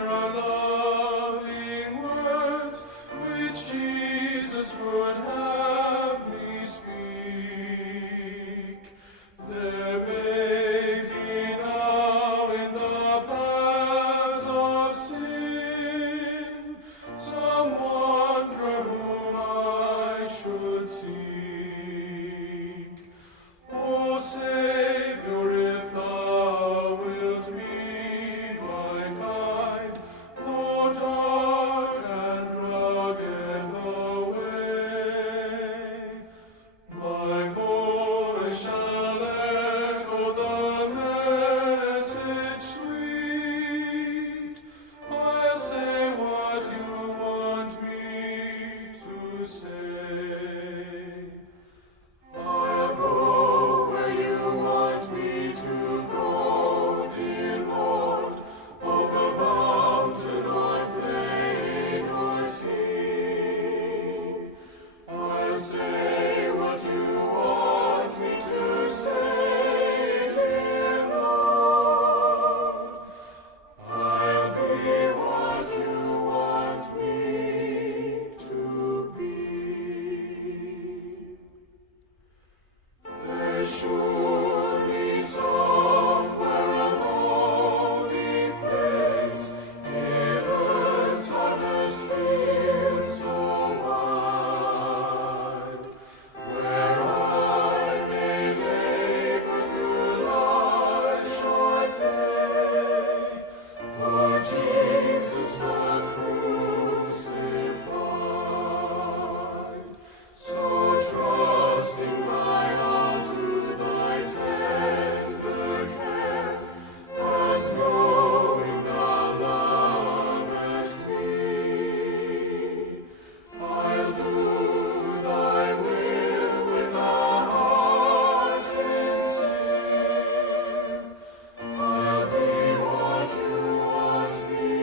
there are loving words which Jesus would have me speak. There may be now in the paths of sin some wanderer whom I should seek. O Savior, if thou wilt be my guide, though dark and rugged the way, my voice shall echo the message sweet. I'll say what you want me to say. I'll go where you want me to go, dear Lord, over mountain or plain or sea. I'll say what you want me to say, dear Lord. I'll be what you want me to be. There's surely somewhere a lonely place in earth's hardest field so wide, where I may labor through life's short day for Jesus the crucified.